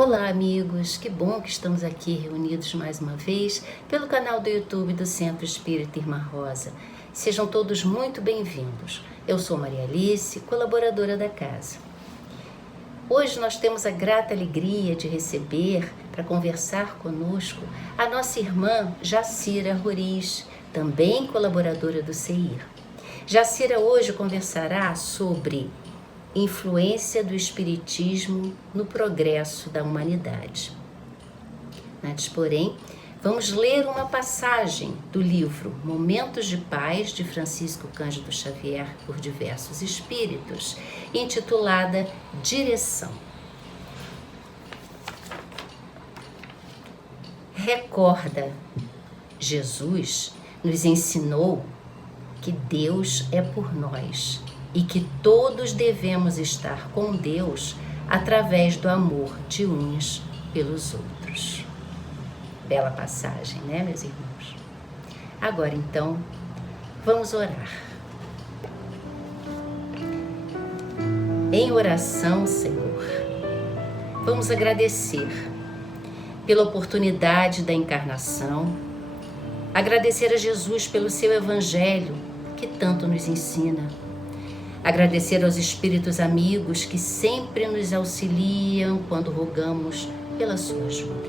Olá, amigos! Que bom que estamos aqui reunidos mais uma vez pelo canal do YouTube do Centro Espírita Irmã Rosa. Sejam todos muito bem-vindos. Eu sou Maria Alice, colaboradora da casa. Hoje nós temos a grata alegria de receber, para conversar conosco, a nossa irmã Jacira Roriz, também colaboradora do CEIR. Jacira hoje conversará sobre influência do Espiritismo no progresso da humanidade. Antes, porém, vamos ler uma passagem do livro Momentos de Paz, de Francisco Cândido Xavier, por diversos espíritos, intitulada Direção. Recorda, Jesus nos ensinou que Deus é por nós e que todos devemos estar com Deus através do amor de uns pelos outros. Bela passagem, né, meus irmãos? Agora, então, vamos orar. Em oração, Senhor, vamos agradecer pela oportunidade da encarnação, agradecer a Jesus pelo seu Evangelho, que tanto nos ensina, agradecer aos espíritos amigos que sempre nos auxiliam quando rogamos pela sua ajuda.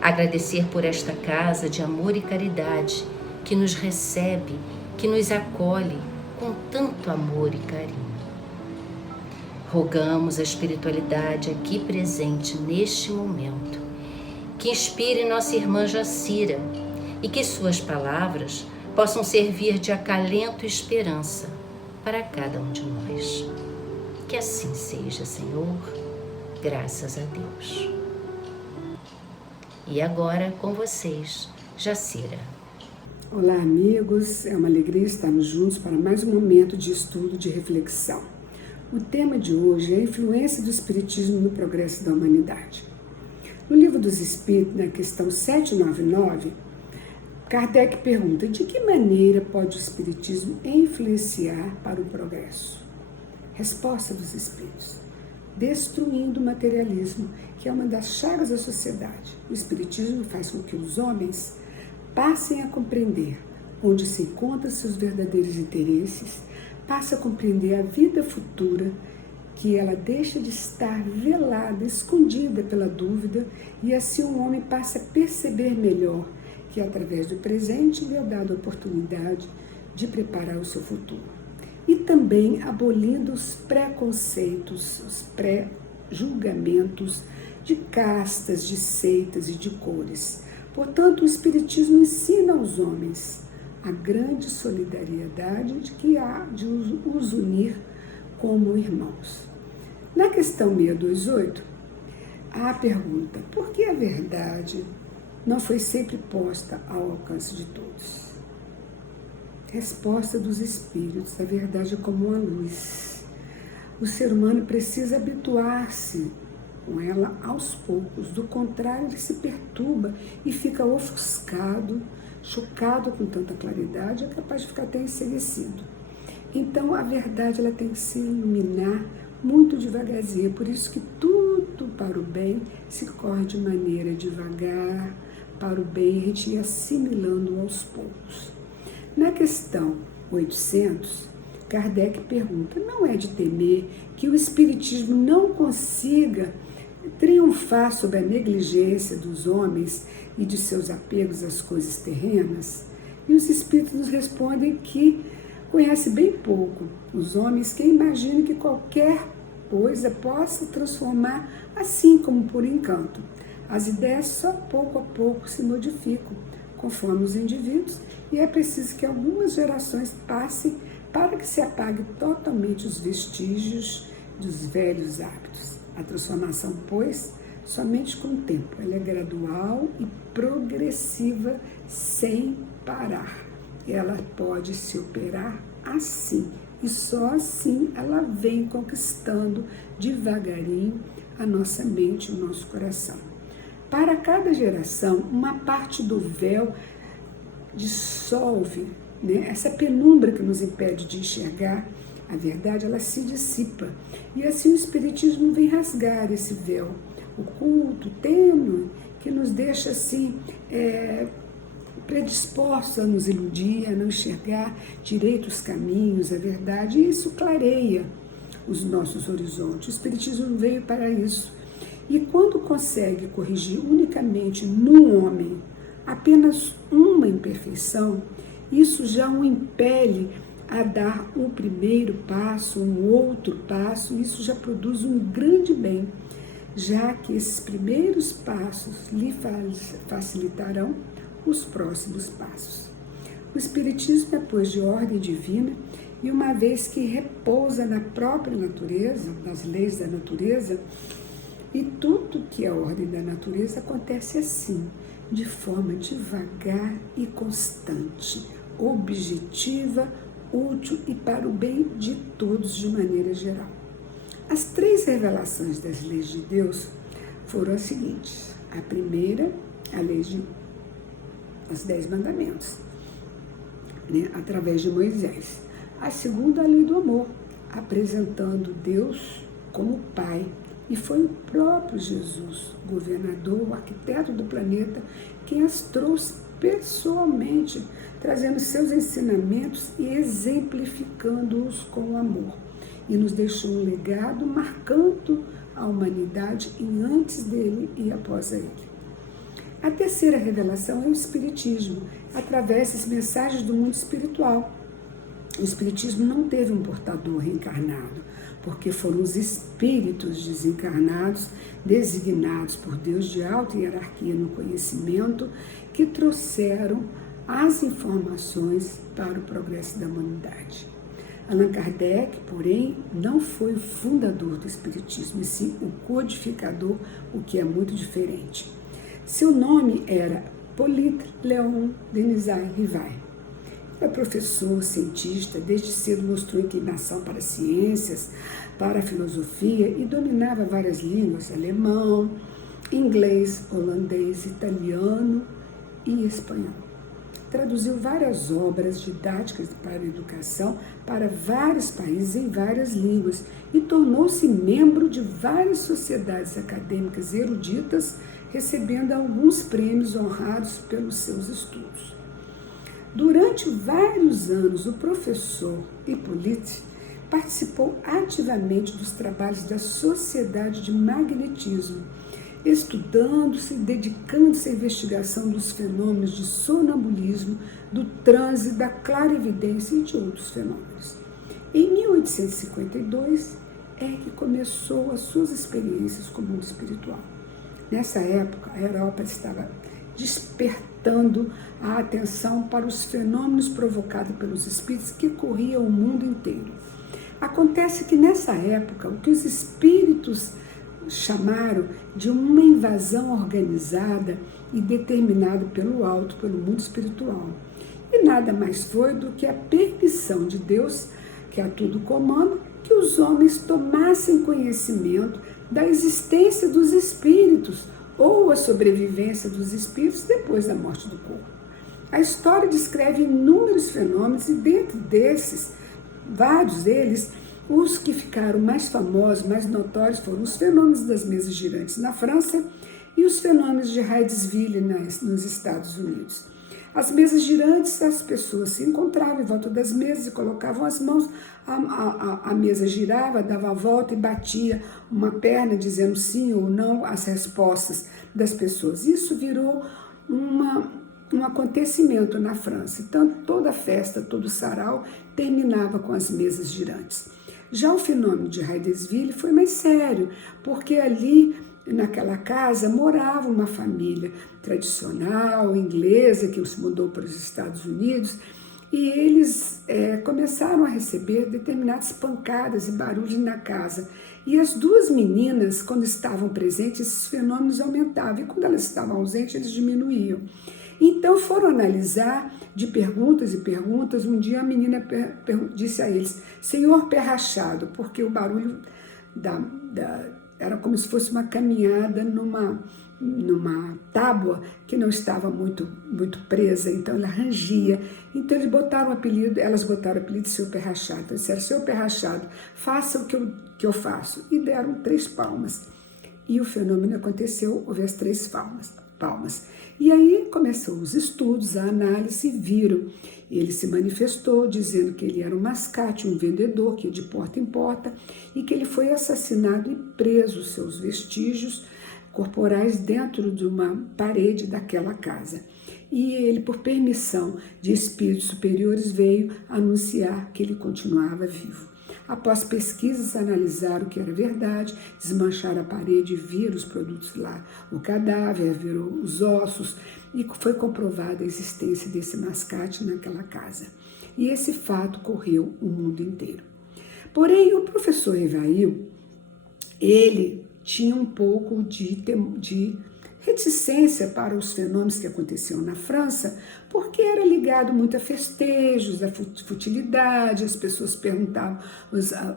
Agradecer por esta casa de amor e caridade que nos recebe, que nos acolhe com tanto amor e carinho. Rogamos a espiritualidade aqui presente neste momento, que inspire nossa irmã Jacira e que suas palavras possam servir de acalento e esperança para cada um de nós. Que assim seja, Senhor, graças a Deus. E agora com vocês, Jacira. Olá, amigos, é uma alegria estarmos juntos para mais um momento de estudo, de reflexão. O tema de hoje é a influência do Espiritismo no progresso da humanidade. No Livro dos Espíritos, na questão 799, Kardec pergunta: de que maneira pode o Espiritismo influenciar para o progresso? Resposta dos Espíritos: destruindo o materialismo, que é uma das chagas da sociedade. O Espiritismo faz com que os homens passem a compreender onde se encontram seus verdadeiros interesses, passe a compreender a vida futura, que ela deixa de estar velada, escondida pela dúvida, e assim o homem passa a perceber melhor que através do presente lhe é dada a oportunidade de preparar o seu futuro. E também abolindo os preconceitos, os pré-julgamentos de castas, de seitas e de cores. Portanto, o Espiritismo ensina aos homens a grande solidariedade de que há de os unir como irmãos. Na questão 628, há a pergunta: por que a verdade não foi sempre posta ao alcance de todos? Resposta dos Espíritos: a verdade é como uma luz. O ser humano precisa habituar-se com ela aos poucos, do contrário ele se perturba e fica ofuscado, chocado com tanta claridade, é capaz de ficar até enseguecido. Então a verdade ela tem que se iluminar muito devagarzinho, por isso que tudo para o bem se corre de maneira devagar, para o bem a gente ir assimilando aos poucos. Na questão 800, Kardec pergunta: não é de temer que o Espiritismo não consiga triunfar sobre a negligência dos homens e de seus apegos às coisas terrenas? E os Espíritos nos respondem que conhece bem pouco os homens que imaginam que qualquer coisa possa transformar assim como por encanto. As ideias só pouco a pouco se modificam conforme os indivíduos, e é preciso que algumas gerações passem para que se apague totalmente os vestígios dos velhos hábitos. A transformação, pois, somente com o tempo. Ela é gradual e progressiva, sem parar. Ela pode se operar assim, e só assim ela vem conquistando devagarinho a nossa mente e o nosso coração. Para cada geração, uma parte do véu dissolve, né? Essa penumbra que nos impede de enxergar a verdade, ela se dissipa. E assim o Espiritismo vem rasgar esse véu, oculto, tênue, que nos deixa assim predispostos a nos iludir, a não enxergar direito os caminhos, a verdade, e isso clareia os nossos horizontes. O Espiritismo veio para isso. E quando consegue corrigir unicamente num homem apenas uma imperfeição, isso já o impele a dar um primeiro passo, um outro passo, isso já produz um grande bem, já que esses primeiros passos lhe facilitarão os próximos passos. O Espiritismo é, pois, de ordem divina, e uma vez que repousa na própria natureza, nas leis da natureza, e tudo que é a ordem da natureza acontece assim, de forma devagar e constante, objetiva, útil e para o bem de todos de maneira geral. As 3 revelações das leis de Deus foram as seguintes. A primeira, a lei dos 10 mandamentos, através de Moisés. A segunda, a lei do amor, apresentando Deus como Pai. E foi o próprio Jesus, governador, o arquiteto do planeta, quem as trouxe pessoalmente, trazendo seus ensinamentos e exemplificando-os com amor. E nos deixou um legado marcando a humanidade em antes dele e após ele. A terceira revelação é o Espiritismo, através das mensagens do mundo espiritual. O Espiritismo não teve um portador reencarnado, porque foram os espíritos desencarnados, designados por Deus de alta hierarquia no conhecimento, que trouxeram as informações para o progresso da humanidade. Allan Kardec, porém, não foi o fundador do Espiritismo, e sim o codificador, o que é muito diferente. Seu nome era Hippolyte Léon Denisard Rivail. É professor, cientista, desde cedo mostrou inclinação para as ciências, para a filosofia e dominava várias línguas, alemão, inglês, holandês, italiano e espanhol. Traduziu várias obras didáticas para a educação para vários países em várias línguas e tornou-se membro de várias sociedades acadêmicas eruditas, recebendo alguns prêmios honrados pelos seus estudos. Durante vários anos, o professor Hippolyte participou ativamente dos trabalhos da Sociedade de Magnetismo, estudando-se e dedicando-se à investigação dos fenômenos de sonambulismo, do transe, da clarividência e de outros fenômenos. Em 1852 é que começou as suas experiências com o mundo espiritual. Nessa época, a Europa estava despertando a atenção para os fenômenos provocados pelos espíritos que corriam o mundo inteiro. Acontece que nessa época, o que os espíritos chamaram de uma invasão organizada e determinada pelo alto, pelo mundo espiritual. E nada mais foi do que a permissão de Deus, que a tudo comanda, que os homens tomassem conhecimento da existência dos espíritos, ou a sobrevivência dos espíritos depois da morte do corpo. A história descreve inúmeros fenômenos e dentro desses, vários deles, os que ficaram mais famosos, mais notórios foram os fenômenos das mesas girantes na França e os fenômenos de Hydesville nos Estados Unidos. As mesas girantes, as pessoas se encontravam em volta das mesas e colocavam as mãos, a mesa girava, dava a volta e batia uma perna dizendo sim ou não às respostas das pessoas. Isso virou um acontecimento na França. Então, toda festa, todo sarau terminava com as mesas girantes. Já o fenômeno de Hydesville foi mais sério, porque ali, naquela casa, morava uma família tradicional, inglesa, que se mudou para os Estados Unidos, e eles começaram a receber determinadas pancadas e barulhos na casa. E as duas meninas, quando estavam presentes, esses fenômenos aumentavam, e quando elas estavam ausentes, eles diminuíam. Então foram analisar de perguntas e perguntas. Um dia a menina disse a eles, Senhor Pé Rachado, porque o barulho era como se fosse uma caminhada numa tábua que não estava muito presa, então ela rangia. Então elas botaram o apelido de Seu Pé Rachado. Então disseram, Seu Pé Rachado, faça o que eu faço. E deram 3 palmas. e o fenômeno aconteceu, houve as 3 palmas. E aí começou os estudos, a análise, viram. Ele se manifestou dizendo que ele era um mascate, um vendedor que ia de porta em porta e que ele foi assassinado e preso, seus vestígios corporais dentro de uma parede daquela casa. E ele, por permissão de espíritos superiores, veio anunciar que ele continuava vivo. Após pesquisas, analisaram o que era verdade, desmancharam a parede, viram os produtos lá, o cadáver, viram os ossos, e foi comprovada a existência desse mascate naquela casa. E esse fato correu o mundo inteiro. Porém, o professor Evail, ele tinha um pouco de reticência para os fenômenos que aconteciam na França, porque era ligado muito a festejos, a futilidade, as pessoas perguntavam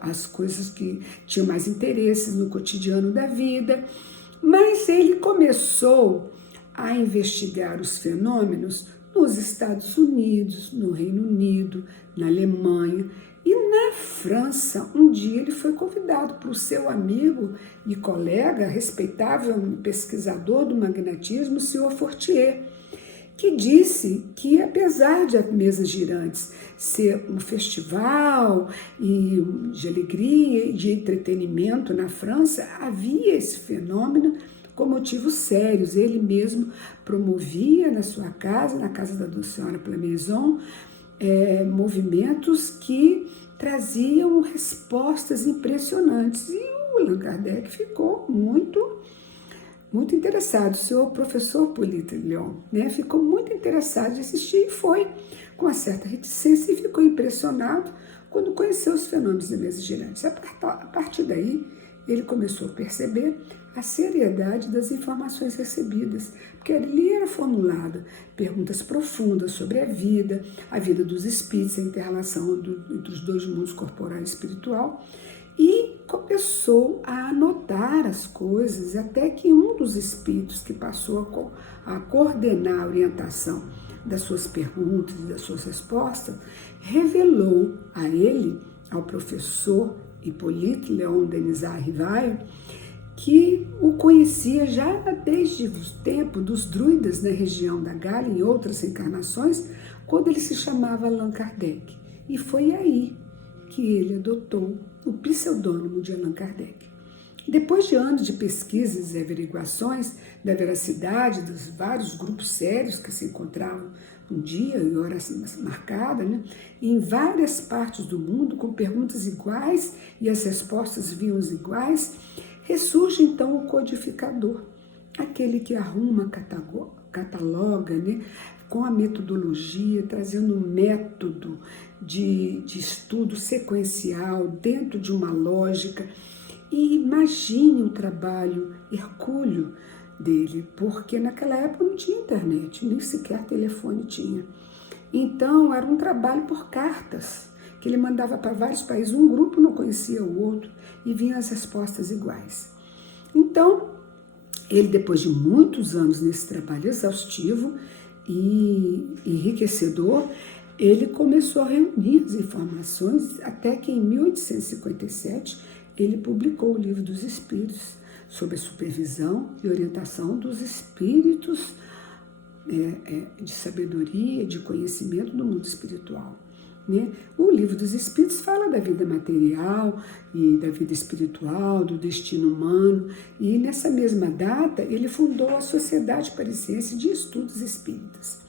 as coisas que tinham mais interesse no cotidiano da vida, mas ele começou a investigar os fenômenos nos Estados Unidos, no Reino Unido, na Alemanha, e na França. Um dia ele foi convidado por seu amigo e colega, respeitável pesquisador do magnetismo, o senhor Fortier, que disse que, apesar de as mesas girantes ser um festival de alegria e de entretenimento na França, havia esse fenômeno com motivos sérios. Ele mesmo promovia na sua casa, na casa da senhora Plamaison, movimentos que traziam respostas impressionantes. E o Allan Kardec ficou muito interessado. O senhor professor Hippolyte Léon, ficou muito interessado de assistir e foi com uma certa reticência e ficou impressionado quando conheceu os fenômenos da mesa girante. A partir daí, ele começou a perceber a seriedade das informações recebidas, porque ali era formulada perguntas profundas sobre a vida dos espíritos, a interrelação dos 2 mundos, corporal e espiritual, e começou a anotar as coisas, até que um dos espíritos que passou a coordenar a orientação das suas perguntas e das suas respostas, revelou a ele, ao professor Hippolyte Léon Denisard Rivail, que o conhecia já desde o tempo dos druidas na região da Gália, em outras encarnações, quando ele se chamava Allan Kardec. E foi aí que ele adotou o pseudônimo de Allan Kardec. Depois de anos de pesquisas e averiguações da veracidade dos vários grupos sérios que se encontravam um dia e hora marcada, em várias partes do mundo, com perguntas iguais e as respostas vinham iguais, ressurge então o codificador, aquele que arruma, cataloga, com a metodologia, trazendo um método de estudo sequencial dentro de uma lógica. E imagine o trabalho hercúleo dele, porque naquela época não tinha internet, nem sequer telefone tinha. Então era um trabalho por cartas, que ele mandava para vários países, um grupo não conhecia o outro, e vinham as respostas iguais. Então, ele, depois de muitos anos nesse trabalho exaustivo e enriquecedor, ele começou a reunir as informações, até que em 1857 ele publicou o Livro dos Espíritos, sob a supervisão e orientação dos espíritos de sabedoria, de conhecimento do mundo espiritual. O Livro dos Espíritos fala da vida material e da vida espiritual, do destino humano, e nessa mesma data ele fundou a Sociedade Parisiense de Estudos Espíritas.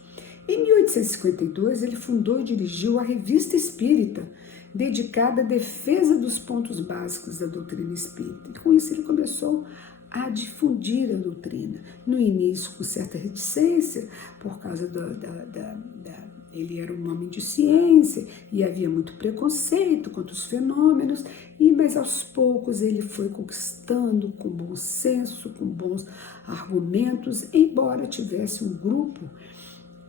Em 1852 ele fundou e dirigiu a Revista Espírita, dedicada à defesa dos pontos básicos da doutrina espírita. E com isso ele começou a difundir a doutrina. No início com certa reticência, por causa ele era um homem de ciência e havia muito preconceito contra os fenômenos, mas aos poucos ele foi conquistando com bom senso, com bons argumentos, embora tivesse um grupo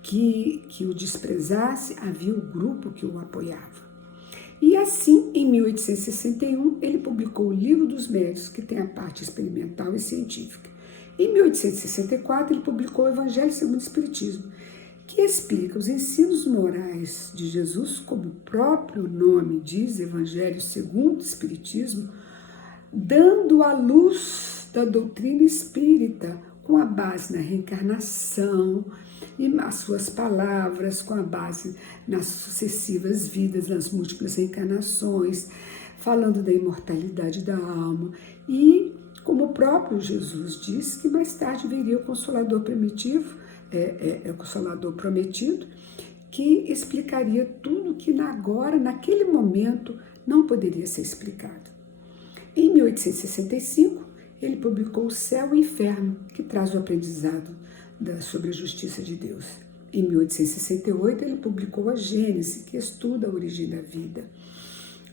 que o desprezasse, havia um grupo que o apoiava. E assim, em 1861, ele publicou o Livro dos Médiuns, que tem a parte experimental e científica. Em 1864, ele publicou o Evangelho segundo o Espiritismo, que explica os ensinos morais de Jesus, como o próprio nome diz, Evangelho segundo o Espiritismo, dando à luz da doutrina espírita, com a base na reencarnação e nas suas palavras, com a base nas sucessivas vidas, nas múltiplas reencarnações, falando da imortalidade da alma. E como o próprio Jesus disse, que mais tarde viria o Consolador primitivo, o Consolador prometido, que explicaria tudo que agora, naquele momento, não poderia ser explicado. Em 1865, ele publicou O Céu e o Inferno, que traz o aprendizado sobre a justiça de Deus. Em 1868, ele publicou a Gênese, que estuda a origem da vida,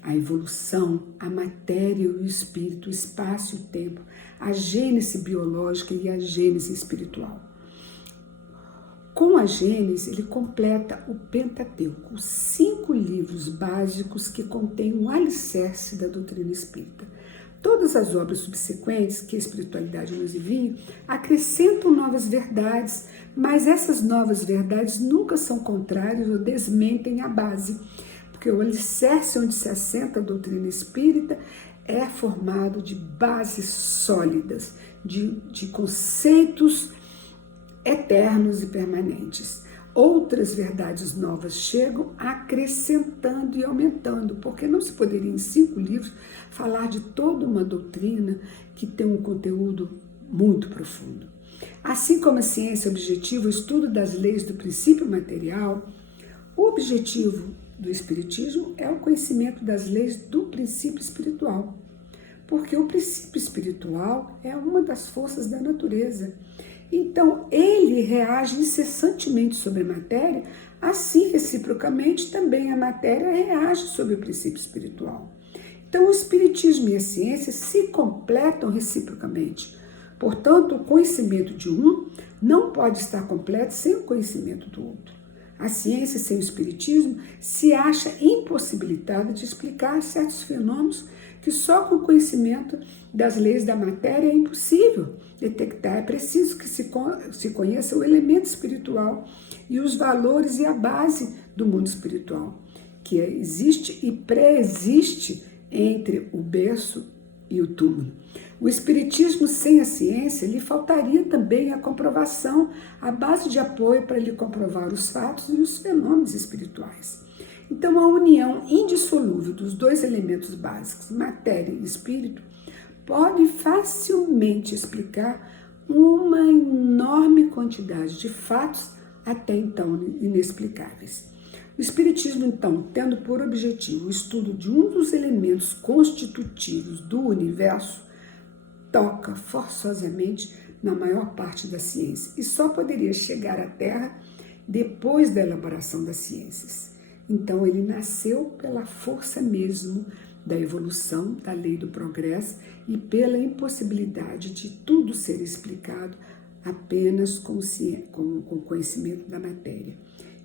a evolução, a matéria e o espírito, o espaço e o tempo, a gênese biológica e a gênese espiritual. Com a Gênese, ele completa o Pentateuco, os 5 livros básicos que contêm um alicerce da doutrina espírita. Todas as obras subsequentes que a espiritualidade nos envia acrescentam novas verdades, mas essas novas verdades nunca são contrárias ou desmentem a base, porque o alicerce onde se assenta a doutrina espírita é formado de bases sólidas, de conceitos eternos e permanentes. Outras verdades novas chegam acrescentando e aumentando, porque não se poderia em 5 livros falar de toda uma doutrina que tem um conteúdo muito profundo. Assim como a ciência objetiva, o estudo das leis do princípio material, o objetivo do Espiritismo é o conhecimento das leis do princípio espiritual, porque o princípio espiritual é uma das forças da natureza. Então, ele reage incessantemente sobre a matéria, assim, reciprocamente, também a matéria reage sobre o princípio espiritual. Então, o Espiritismo e a ciência se completam reciprocamente. Portanto, o conhecimento de um não pode estar completo sem o conhecimento do outro. A ciência sem o Espiritismo se acha impossibilitada de explicar certos fenômenos que só com o conhecimento das leis da matéria é impossível detectar. É preciso que se conheça o elemento espiritual e os valores e a base do mundo espiritual, que existe e pré-existe entre o berço e o túmulo. O Espiritismo sem a ciência lhe faltaria também a comprovação, a base de apoio para lhe comprovar os fatos e os fenômenos espirituais. Então, a união indissolúvel dos 2 elementos básicos, matéria e espírito, pode facilmente explicar uma enorme quantidade de fatos até então inexplicáveis. O Espiritismo, então, tendo por objetivo o estudo de um dos elementos constitutivos do universo, toca forçosamente na maior parte da ciência e só poderia chegar à Terra depois da elaboração das ciências. Então, ele nasceu pela força mesmo da evolução, da lei do progresso e pela impossibilidade de tudo ser explicado apenas com o conhecimento da matéria.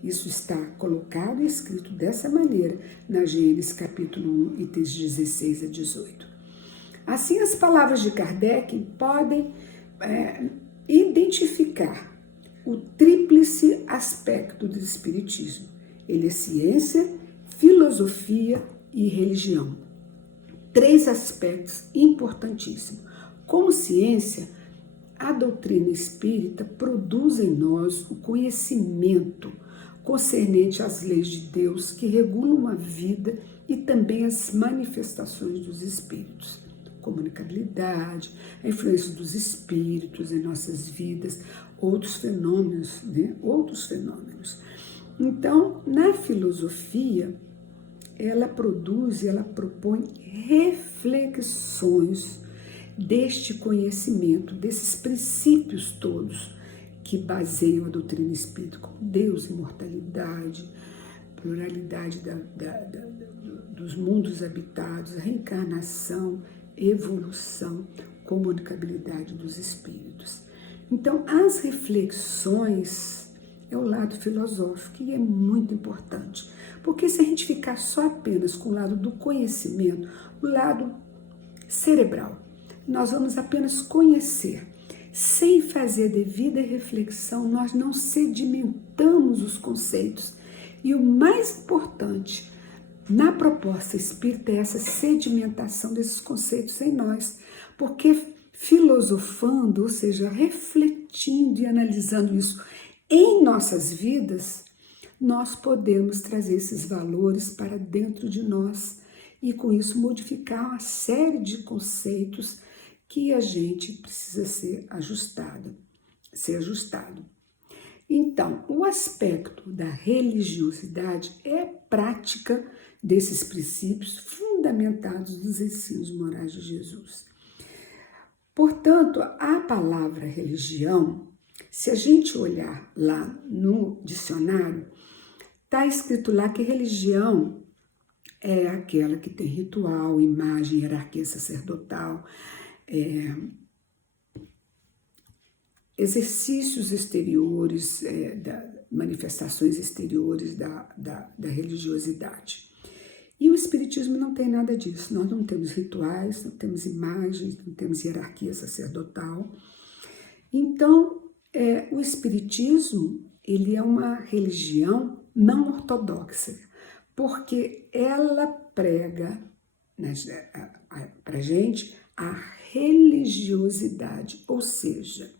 Isso está colocado e escrito dessa maneira na Gênesis capítulo 1, itens 16 a 18. Assim, as palavras de Kardec podem identificar o tríplice aspecto do Espiritismo. Ele é ciência, filosofia e religião. 3 aspectos importantíssimos. Como ciência, a doutrina espírita produz em nós o conhecimento concernente às leis de Deus que regulam a vida e também as manifestações dos espíritos. Comunicabilidade, a influência dos espíritos em nossas vidas, outros fenômenos, Então, na filosofia, ela propõe reflexões deste conhecimento, desses princípios todos que baseiam a doutrina espírita, como Deus, imortalidade, pluralidade dos mundos habitados, reencarnação, evolução, comunicabilidade dos espíritos. Então, as reflexões é o lado filosófico e é muito importante, porque se a gente ficar só apenas com o lado do conhecimento, o lado cerebral, nós vamos apenas conhecer. Sem fazer devida reflexão, nós não sedimentamos os conceitos. E o mais importante na proposta espírita é essa sedimentação desses conceitos em nós, porque filosofando, ou seja, refletindo e analisando isso em nossas vidas, nós podemos trazer esses valores para dentro de nós e com isso modificar uma série de conceitos que a gente precisa ser ajustado. Então, o aspecto da religiosidade é a prática desses princípios fundamentados nos ensinos morais de Jesus. Portanto, a palavra religião, se a gente olhar lá no dicionário, está escrito lá que religião é aquela que tem ritual, imagem, hierarquia sacerdotal, exercícios exteriores, manifestações exteriores da religiosidade. E o Espiritismo não tem nada disso. Nós não temos rituais, não temos imagens, não temos hierarquia sacerdotal. Então, o Espiritismo, ele é uma religião não ortodoxa, porque ela prega para a gente a religiosidade, ou seja,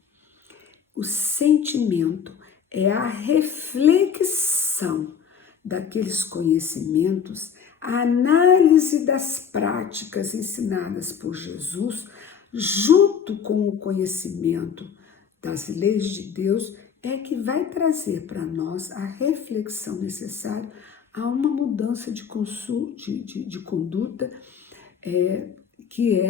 o sentimento é a reflexão daqueles conhecimentos, a análise das práticas ensinadas por Jesus, junto com o conhecimento das leis de Deus, é que vai trazer para nós a reflexão necessária a uma mudança de conduta que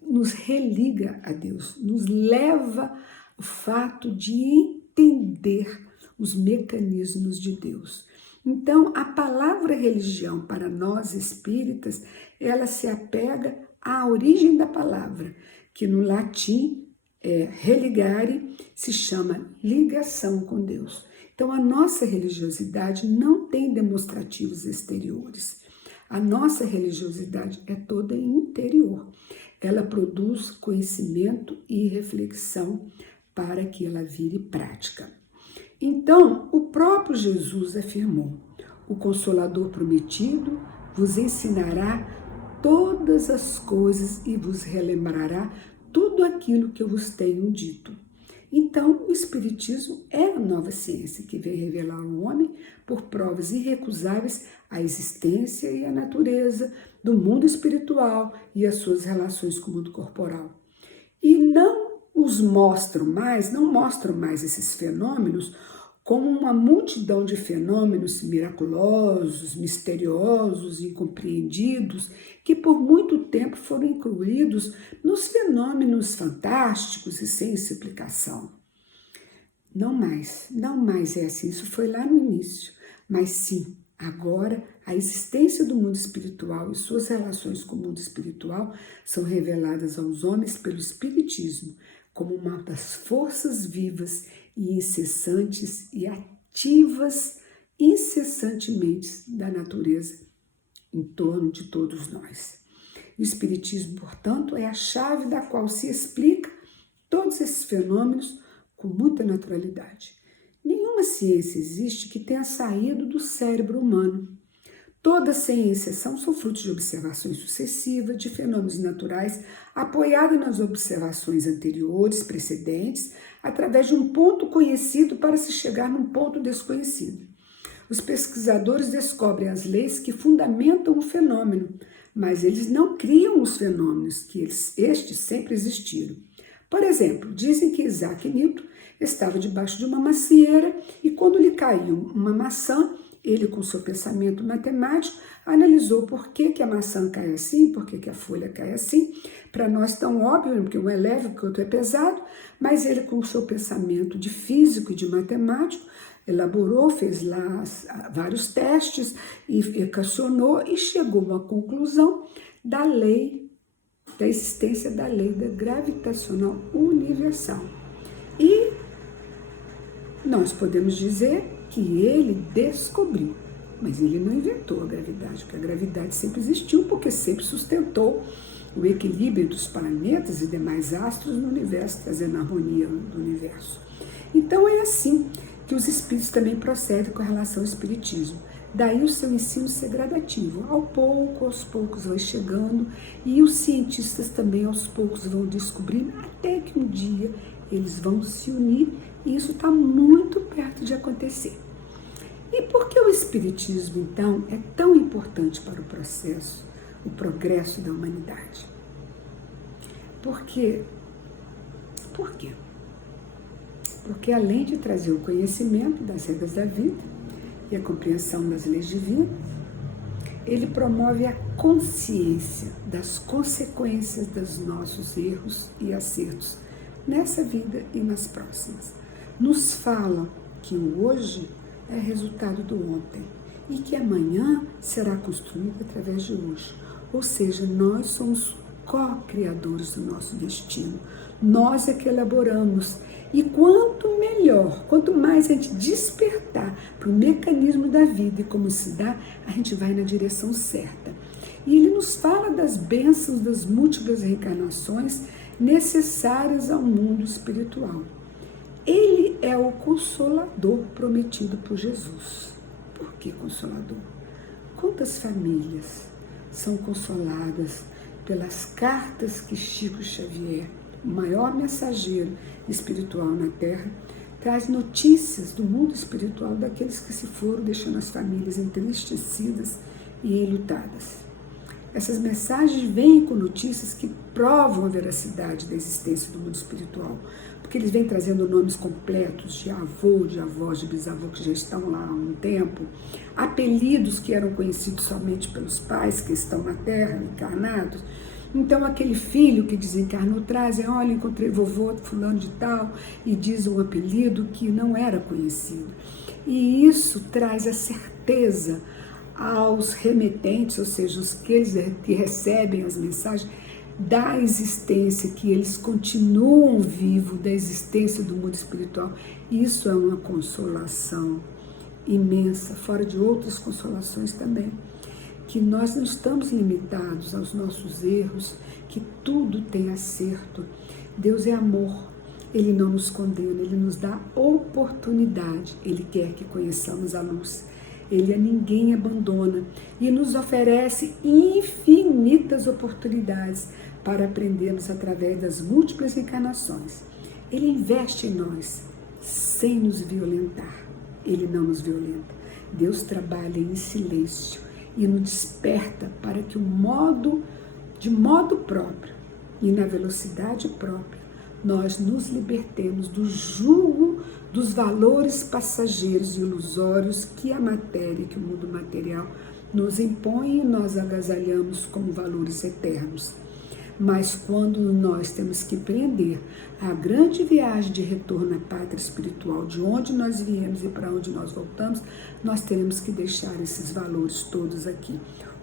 nos religa a Deus, nos leva o fato de entender os mecanismos de Deus. Então, a palavra religião para nós espíritas, ela se apega à origem da palavra, que no latim religare se chama ligação com Deus. Então, a nossa religiosidade não tem demonstrativos exteriores. A nossa religiosidade é toda interior. Ela produz conhecimento e reflexão para que ela vire prática. Então, o próprio Jesus afirmou: o Consolador prometido vos ensinará todas as coisas e vos relembrará tudo aquilo que eu vos tenho dito. Então, o Espiritismo é a nova ciência que vem revelar ao homem, por provas irrecusáveis, a existência e a natureza do mundo espiritual e as suas relações com o mundo corporal. E não mostram mais esses fenômenos como uma multidão de fenômenos miraculosos, misteriosos, incompreendidos, que por muito tempo foram incluídos nos fenômenos fantásticos e sem explicação. Não mais é assim, isso foi lá no início, mas sim, agora a existência do mundo espiritual e suas relações com o mundo espiritual são reveladas aos homens pelo Espiritismo, como uma das forças vivas e incessantes e ativas incessantemente da natureza em torno de todos nós. O Espiritismo, portanto, é a chave da qual se explica todos esses fenômenos com muita naturalidade. Nenhuma ciência existe que tenha saído do cérebro humano. Todas, sem exceção, são frutos de observações sucessivas de fenômenos naturais, apoiados nas observações anteriores, precedentes, através de um ponto conhecido para se chegar num ponto desconhecido. Os pesquisadores descobrem as leis que fundamentam o fenômeno, mas eles não criam os fenômenos, que estes sempre existiram. Por exemplo, dizem que Isaac Newton estava debaixo de uma macieira e quando lhe caiu uma maçã, ele, com seu pensamento matemático, analisou por que a maçã cai assim, por que a folha cai assim. Para nós tão óbvio, porque um é leve, porque o outro é pesado, mas ele, com seu pensamento de físico e de matemático, elaborou, fez lá vários testes e equacionou e chegou à conclusão da existência da lei da gravitacional universal. E nós podemos dizer que ele descobriu, mas ele não inventou a gravidade, porque a gravidade sempre existiu, porque sempre sustentou o equilíbrio dos planetas e demais astros no universo, trazendo harmonia do universo. Então é assim que os espíritos também procedem com relação ao espiritismo. Daí o seu ensino ser gradativo. Aos poucos vai chegando, e os cientistas também aos poucos vão descobrindo, até que um dia eles vão se unir, e isso está muito perto de acontecer. E por que o Espiritismo, então, é tão importante para o processo, o progresso da humanidade? Por quê? Porque além de trazer o conhecimento das regras da vida e a compreensão das leis divinas, ele promove a consciência das consequências dos nossos erros e acertos nessa vida e nas próximas. Nos fala que o hoje é resultado do ontem e que amanhã será construído através de hoje. Ou seja, nós somos co-criadores do nosso destino. Nós é que elaboramos. E quanto melhor, quanto mais a gente despertar para o mecanismo da vida e como se dá, a gente vai na direção certa. E ele nos fala das bênçãos das múltiplas reencarnações necessárias ao mundo espiritual. Ele é o Consolador prometido por Jesus. Por que Consolador? Quantas famílias são consoladas pelas cartas que Chico Xavier, o maior mensageiro espiritual na Terra, traz notícias do mundo espiritual daqueles que se foram, deixando as famílias entristecidas e enlutadas. Essas mensagens vêm com notícias que provam a veracidade da existência do mundo espiritual, porque eles vêm trazendo nomes completos de avô, de avós, de bisavô que já estão lá há um tempo, apelidos que eram conhecidos somente pelos pais que estão na Terra, encarnados. Então, aquele filho que desencarnou trazem, olha, encontrei vovô fulano de tal, e diz um apelido que não era conhecido. E isso traz a certeza aos remetentes, ou seja, os que recebem as mensagens, da existência, que eles continuam vivos, da existência do mundo espiritual. Isso é uma consolação imensa, fora de outras consolações também. Que nós não estamos limitados aos nossos erros, que tudo tem acerto. Deus é amor, Ele não nos condena, Ele nos dá oportunidade, Ele quer que conheçamos a luz. Ele a ninguém abandona e nos oferece infinitas oportunidades para aprendermos através das múltiplas encarnações. Ele investe em nós sem nos violentar, Ele não nos violenta. Deus trabalha em silêncio e nos desperta para que de modo próprio e na velocidade própria, nós nos libertemos do jugo dos valores passageiros e ilusórios que a matéria, que o mundo material nos impõe, e nós agasalhamos como valores eternos. Mas quando nós temos que empreender a grande viagem de retorno à pátria espiritual, de onde nós viemos e para onde nós voltamos, nós teremos que deixar esses valores todos aqui.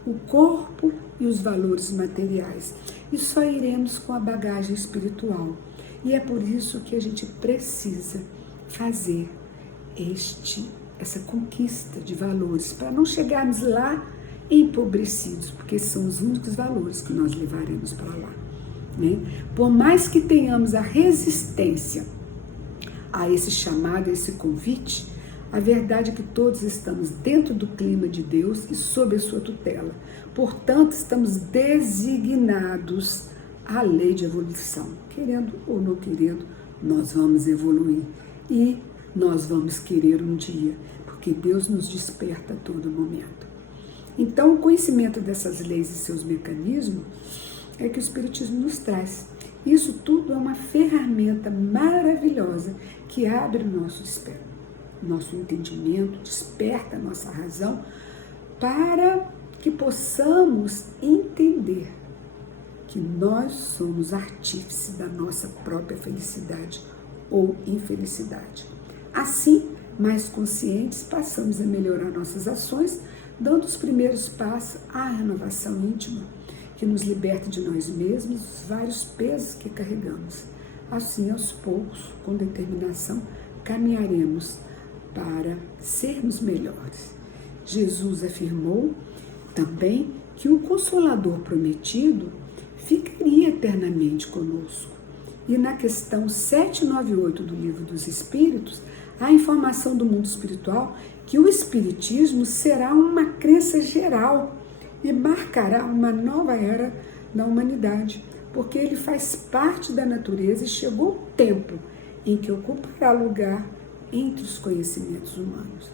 O corpo e os valores materiais. E só iremos com a bagagem espiritual. E é por isso que a gente precisa fazer essa conquista de valores, para não chegarmos lá empobrecidos, porque são os únicos valores que nós levaremos para lá, né? Por mais que tenhamos a resistência a esse chamado, a esse convite, a verdade é que todos estamos dentro do clima de Deus e sob a sua tutela. Portanto, estamos designados à lei de evolução. Querendo ou não querendo, nós vamos evoluir e nós vamos querer um dia, porque Deus nos desperta a todo momento. Então, o conhecimento dessas leis e seus mecanismos é que o Espiritismo nos traz. Isso tudo é uma ferramenta maravilhosa que abre o nosso entendimento, desperta a nossa razão, para que possamos entender que nós somos artífices da nossa própria felicidade ou infelicidade. Assim, mais conscientes, passamos a melhorar nossas ações, dando os primeiros passos à renovação íntima, que nos liberta de nós mesmos, dos vários pesos que carregamos. Assim, aos poucos, com determinação, caminharemos para sermos melhores. Jesus afirmou também que o Consolador prometido ficaria eternamente conosco E na questão 798 do Livro dos Espíritos, há a informação do mundo espiritual que o Espiritismo será uma crença geral e marcará uma nova era na humanidade, porque ele faz parte da natureza e chegou o tempo em que ocupará lugar entre os conhecimentos humanos.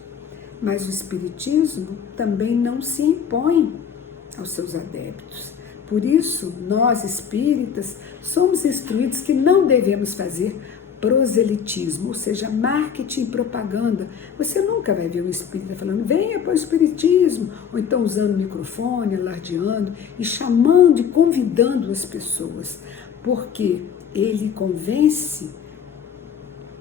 Mas o Espiritismo também não se impõe aos seus adeptos. Por isso, nós espíritas somos instruídos que não devemos fazer proselitismo, ou seja, marketing e propaganda. Você nunca vai ver um espírita falando, venha para o espiritismo, ou então usando o microfone, alardeando e chamando e convidando as pessoas, porque ele convence,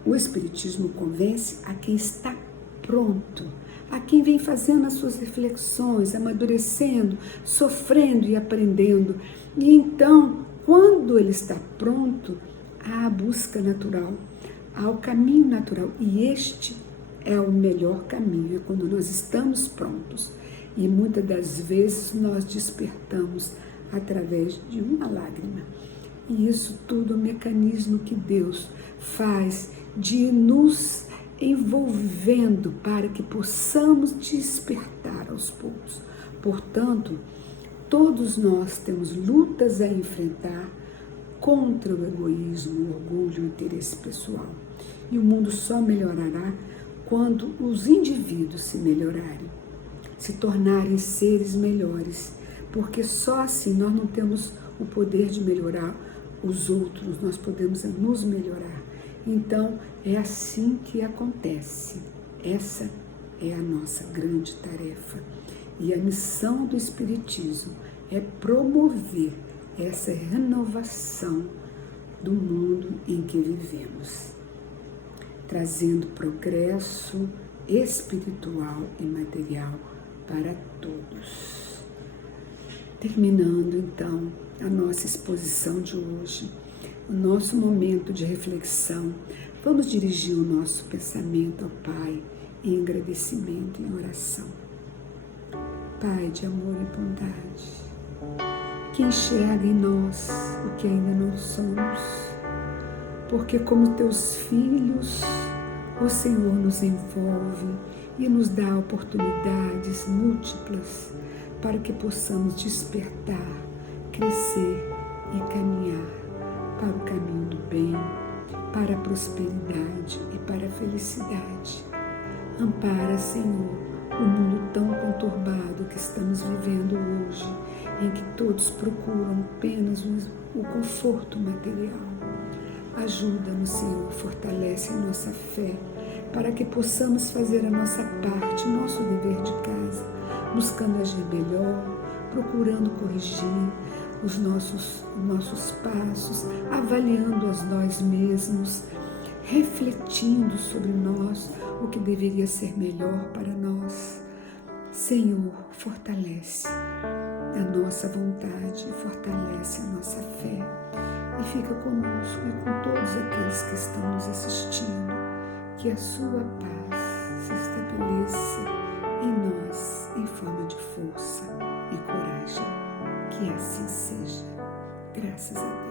o espiritismo convence a quem está pronto, a quem vem fazendo as suas reflexões, amadurecendo, sofrendo e aprendendo. E então, quando ele está pronto, há a busca natural, há o caminho natural. E este é o melhor caminho, é quando nós estamos prontos. E muitas das vezes nós despertamos através de uma lágrima. E isso tudo é um mecanismo que Deus faz de nos envolvendo para que possamos despertar aos poucos. Portanto, todos nós temos lutas a enfrentar contra o egoísmo, o orgulho, o interesse pessoal. E o mundo só melhorará quando os indivíduos se melhorarem, se tornarem seres melhores, porque só assim nós não temos o poder de melhorar os outros, nós podemos nos melhorar. Então, é assim que acontece. Essa é a nossa grande tarefa. E a missão do Espiritismo é promover essa renovação do mundo em que vivemos, trazendo progresso espiritual e material para todos. Terminando, então, a nossa exposição de hoje, o nosso momento de reflexão, vamos dirigir o nosso pensamento ao Pai em agradecimento e em oração. Pai de amor e bondade, que enxerga em nós o que ainda não somos, porque como teus filhos, o Senhor nos envolve e nos dá oportunidades múltiplas para que possamos despertar, crescer e caminhar para o caminho do bem, para a prosperidade e para a felicidade. Ampara, Senhor, o mundo tão conturbado que estamos vivendo hoje, em que todos procuram apenas o conforto material. Ajuda-nos, Senhor, fortalece a nossa fé, para que possamos fazer a nossa parte, nosso dever de casa, buscando agir melhor, procurando corrigir os nossos passos, avaliando-os nós mesmos, refletindo sobre nós o que deveria ser melhor para nós. Senhor, fortalece a nossa vontade, fortalece a nossa fé e fica conosco e com todos aqueles que estão nos assistindo, que a sua paz se estabeleça em nós em forma de força e coragem. Que assim seja. Graças a Deus.